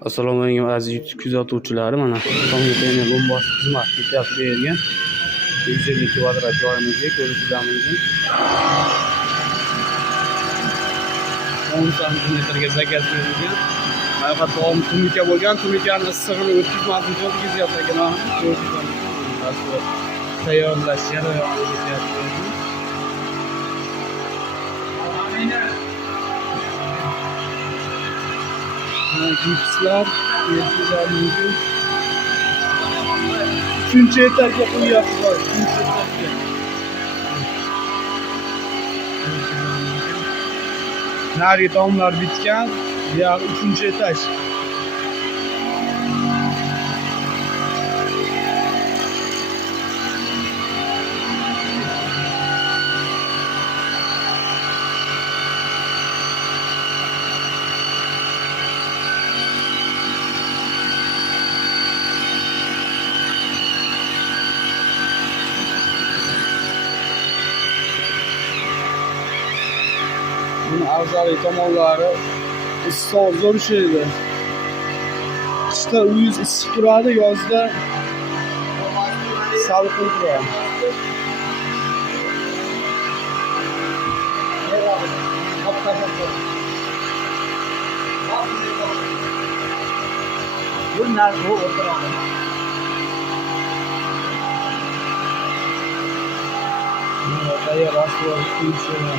Assalomu alaykum aziz YouTube kuzatuvchilari. Mana Toshkentda Lombard xizmat ketyapti bergan 150 kvadrat joyimizga ko'rishingiz mumkin. 10 santimetrga zakaz berilgan. Mana tom tumika bo'lgan, tumikani issig'ini o'tkazmaslik uchun o'tkazyapti ekan. Ko'rishingiz mumkin. Tayyorlash jarayonida ketyapti. Gipslar yetkazar mumkin. Uchinchi etajga qo'yyapmiz. Uchinchi etajga. Nari tomlar bitgan. Bu yoq uchinchi etaj. Bunun afzaliy tomonlari issiq zo'r ishlaydi. Qishda uyingiz issiq turadi, yozda salqin turadi. Bunlar bu o'tiradi. Mana tayyor asfalt quyishadi.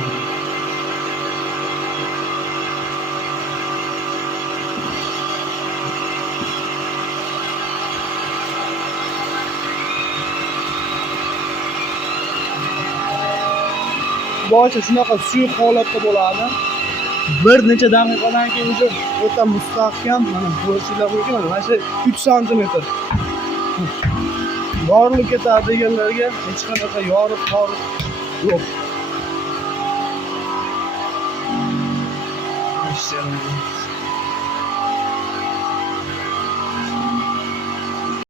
Boshi shunaqa suyuq holatda bo'ladi. Bir necha daqiqadan keyin o'sha o'ta mustahkam mana bo'shlar qo'ygan mana shu 3 santimetr. Yorilib ketadi deganlarga hech qanaqa yorib yo'q. Maşallah.